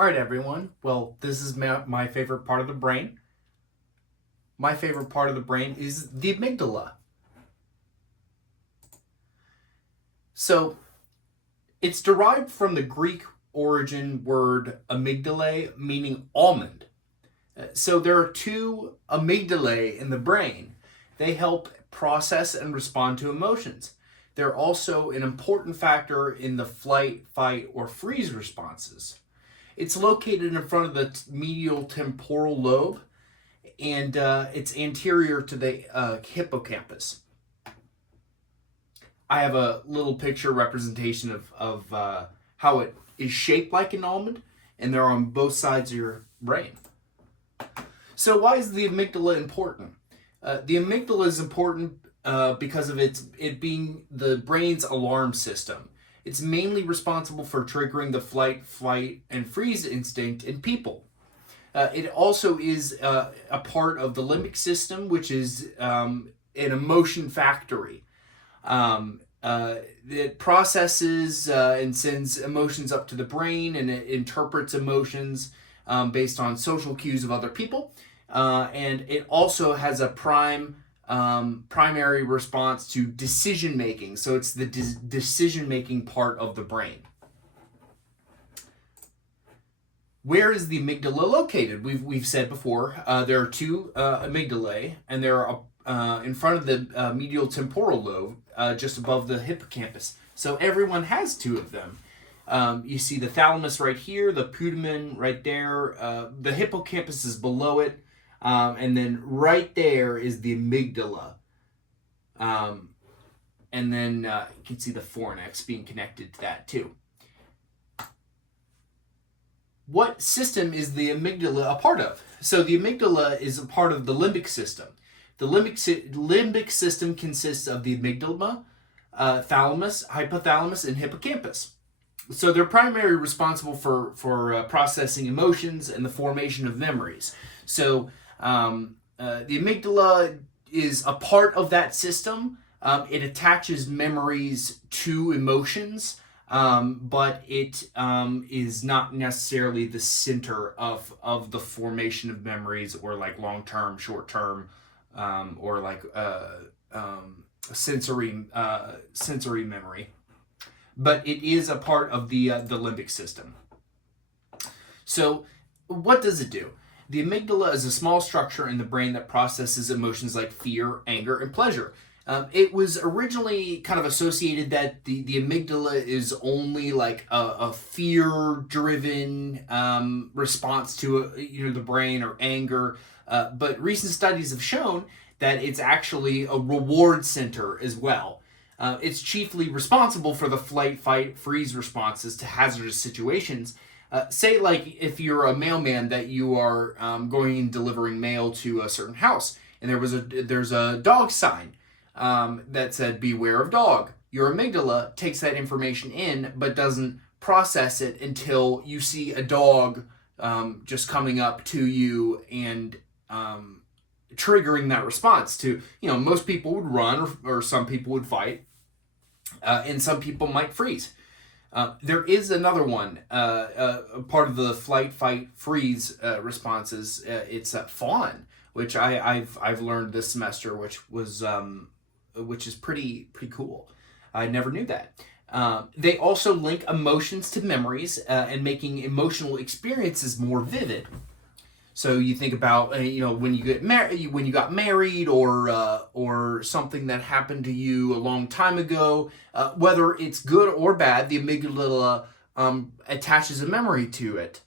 All right, everyone. Well, this is my favorite part of the brain. My favorite part of the brain is the amygdala. So, it's derived from the Greek origin word amygdalae, meaning almond. So, there are two amygdalae in the brain. They help process and respond to emotions. They're also an important factor in the flight, fight, or freeze responses. It's located in front of the medial temporal lobe, and it's anterior to the hippocampus. I have a little picture representation of how it is shaped like an almond, and they're on both sides of your brain. So why is the amygdala important? The amygdala is important because of it being the brain's alarm system. It's mainly responsible for triggering the flight, flight, and freeze instinct in people. It also is a part of the limbic system, which is an emotion factory. It processes and sends emotions up to the brain, and it interprets emotions based on social cues of other people. And it also has a primary response to decision making. So it's the decision making part of the brain. Where is the amygdala located? We've said before there are two amygdalae, and they're in front of the medial temporal lobe, just above the hippocampus. So everyone has two of them. You see the thalamus right here, the putamen right there. The hippocampus is below it, and then right there is the amygdala. And then you can see the fornix being connected to that too. What system is the amygdala a part of? So the amygdala is a part of the limbic system. The limbic system consists of the amygdala, thalamus, hypothalamus, and hippocampus. So they're primarily responsible for processing emotions and the formation of memories. So the amygdala is a part of that system. It attaches memories to emotions. But it is not necessarily the center of the formation of memories, or like long-term, short-term, or like sensory memory. But it is a part of the limbic system. So what does it do? The amygdala is a small structure in the brain that processes emotions like fear, anger, and pleasure. It was originally kind of associated that the amygdala is only like a fear-driven response to the brain, or anger, but recent studies have shown that it's actually a reward center as well. It's chiefly responsible for the flight, fight, freeze responses to hazardous situations. Say like if you're a mailman that you are going and delivering mail to a certain house, and there's a dog sign that said beware of dog. Your amygdala takes that information in, but doesn't process it until you see a dog just coming up to you and triggering that response to, most people would run, or some people would fight, and some people might freeze. There is another one, part of the flight, fight, freeze responses. It's fawn, which I've learned this semester, which is pretty cool. I never knew that. They also link emotions to memories and making emotional experiences more vivid. So you think about when you get married, when you got married, or something that happened to you a long time ago. Whether it's good or bad, the amygdala attaches a memory to it.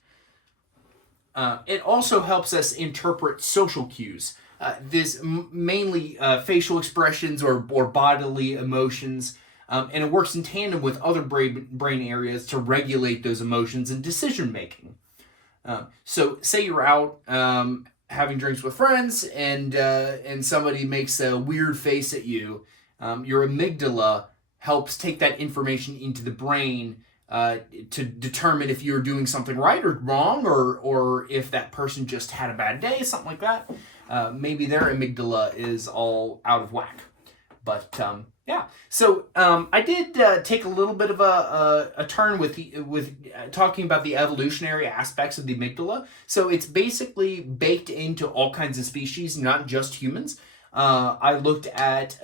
It also helps us interpret social cues. This mainly facial expressions or bodily emotions, and it works in tandem with other brain areas to regulate those emotions and decision making. So say you're out having drinks with friends, and somebody makes a weird face at you. Your amygdala helps take that information into the brain to determine if you're doing something right or wrong, or if that person just had a bad day, something like that. Maybe their amygdala is all out of whack. But yeah, So I did take a little bit of a turn with talking about the evolutionary aspects of the amygdala. So it's basically baked into all kinds of species, not just humans. I looked at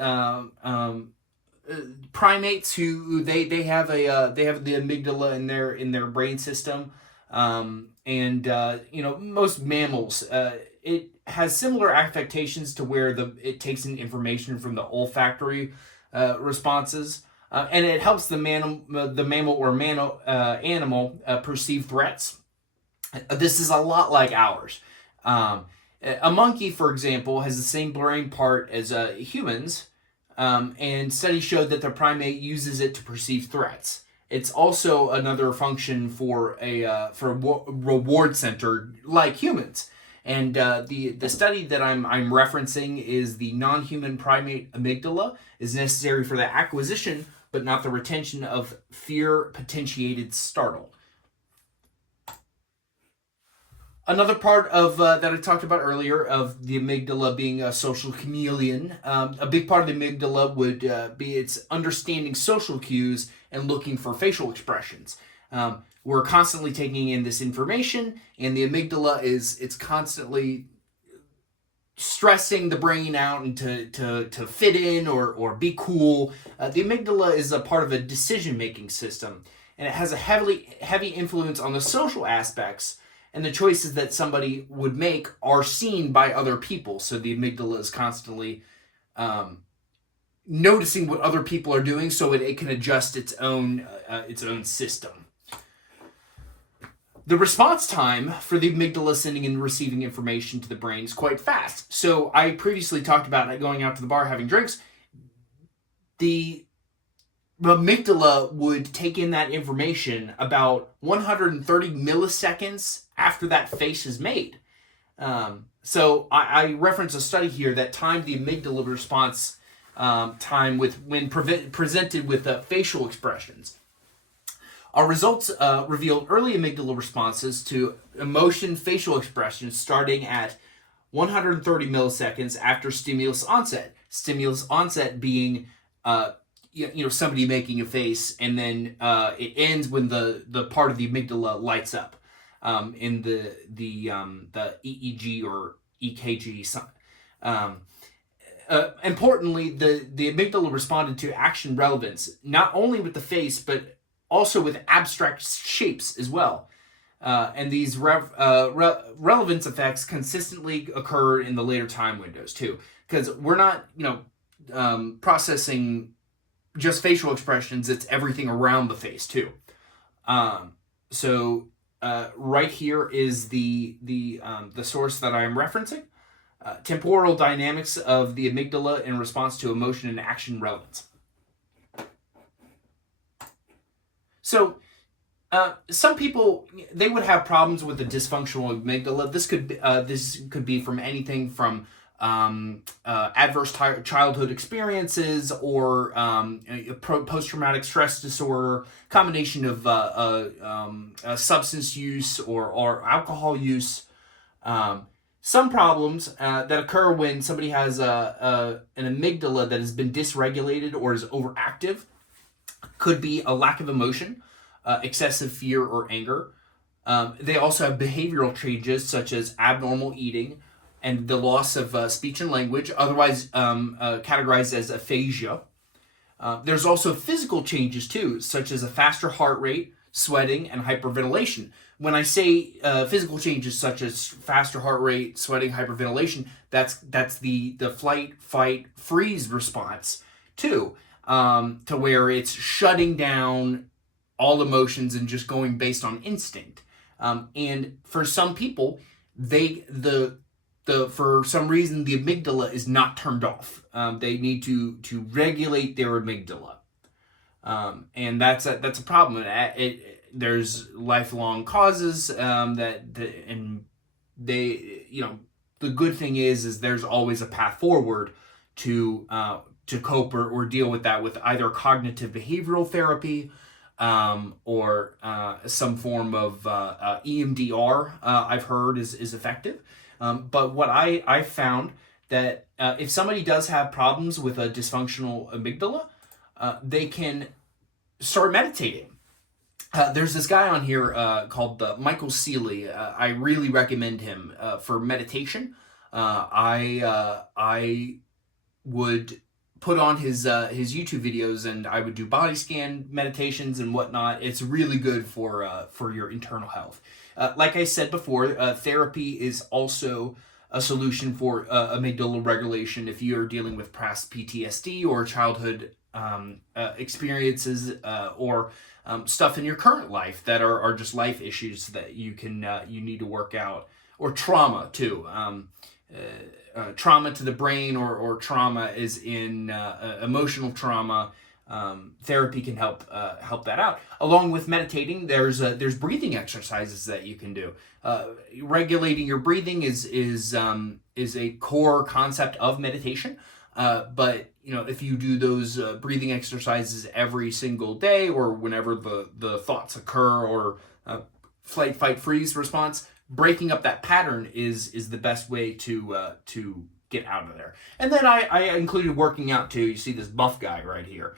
primates who they have they have the amygdala in their brain system, and most mammals it has similar affectations to where it takes in information from the olfactory responses, and it helps the mammal or animal perceive threats. This is a lot like ours. Um, a monkey, for example, has the same brain part as humans, and studies showed that the primate uses it to perceive threats. It's also another function for reward center like humans. And the study that I'm referencing is the non-human primate amygdala is necessary for the acquisition but not the retention of fear potentiated startle. Another part of that I talked about earlier of the amygdala being a social chameleon, a big part of the amygdala would be its understanding social cues and looking for facial expressions. We're constantly taking in this information, and the amygdala it's constantly stressing the brain out and to fit in or be cool. The amygdala is a part of a decision making system, and it has a heavy influence on the social aspects, and the choices that somebody would make are seen by other people. So the amygdala is constantly noticing what other people are doing, so it can adjust its own system. The response time for the amygdala sending and receiving information to the brain is quite fast. So I previously talked about going out to the bar, having drinks. The amygdala would take in that information about 130 milliseconds after that face is made. So I reference a study here that timed the amygdala response time when presented with facial expressions. Our results revealed early amygdala responses to emotion facial expressions starting at 130 milliseconds after stimulus onset. Stimulus onset being somebody making a face, and then it ends when the part of the amygdala lights up in the EEG or EKG. Importantly, the amygdala responded to action relevance, not only with the face, but also with abstract shapes as well. And these relevance effects consistently occur in the later time windows too, because we're not, processing just facial expressions. It's everything around the face too. So right here is the source that I'm referencing. Temporal dynamics of the amygdala in response to emotion and action relevance. So some people, they would have problems with the dysfunctional amygdala. This could be from anything from adverse childhood experiences or post-traumatic stress disorder, combination of substance use or alcohol use. Some problems that occur when somebody has an amygdala that has been dysregulated or is overactive could be a lack of emotion, excessive fear or anger. They also have behavioral changes such as abnormal eating and the loss of speech and language, otherwise categorized as aphasia. There's also physical changes too, such as a faster heart rate, sweating, and hyperventilation. When I say physical changes such as faster heart rate, sweating, hyperventilation, that's the flight, fight, freeze response too, to where it's shutting down all emotions and just going based on instinct. And for some people, for some reason the amygdala is not turned off. They need to regulate their amygdala, and that's a problem. There's lifelong causes and they the good thing is there's always a path forward to cope or deal with that with either cognitive behavioral therapy or some form of EMDR. I've heard is effective. But what I found that if somebody does have problems with a dysfunctional amygdala, they can start meditating. There's this guy on here called Michael Seeley. I really recommend him for meditation. I would put on his YouTube videos, and I would do body scan meditations and whatnot. It's really good for your internal health. Like I said before, therapy is also a solution for amygdala regulation if you are dealing with past PTSD or childhood experiences or stuff in your current life that are just life issues that you need to work out, or trauma too. Trauma to the brain or trauma is in emotional trauma. Therapy can help that out. Along with meditating, there's breathing exercises that you can do. Regulating your breathing is a core concept of meditation. But if you do those breathing exercises every single day, or whenever the thoughts occur, or flight, fight, freeze response, breaking up that pattern is the best way to get out of there. And then I included working out too. You see this buff guy right here.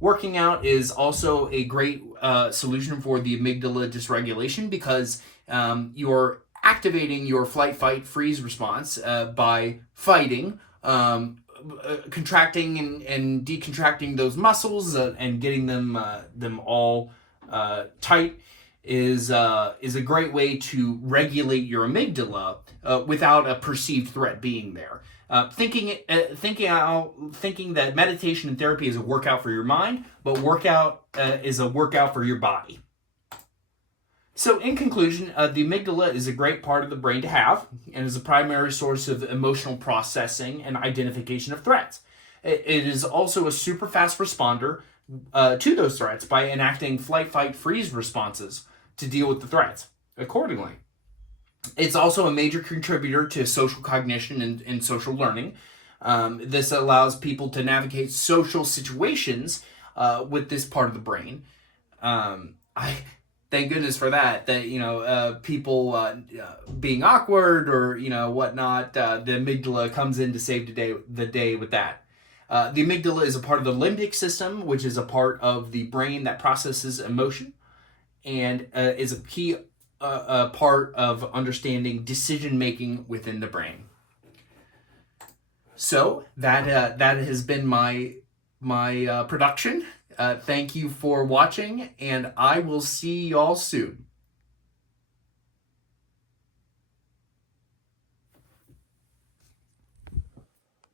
Working out is also a great solution for the amygdala dysregulation, because you're activating your flight, fight, freeze response by fighting, contracting and decontracting those muscles and getting them all tight is a great way to regulate your amygdala without a perceived threat being there. Thinking that meditation and therapy is a workout for your mind, but workout is a workout for your body. So in conclusion, the amygdala is a great part of the brain to have, and is a primary source of emotional processing and identification of threats. It is also a super fast responder to those threats by enacting flight, fight, freeze responses to deal with the threats accordingly. It's also a major contributor to social cognition and social learning. This allows people to navigate social situations with this part of the brain. Thank goodness for that. People being awkward or whatnot. The amygdala comes in to save the day with that. The amygdala is a part of the limbic system, which is a part of the brain that processes emotion, and is a key part of understanding decision making within the brain. So that has been my production. Thank you for watching, and I will see y'all soon.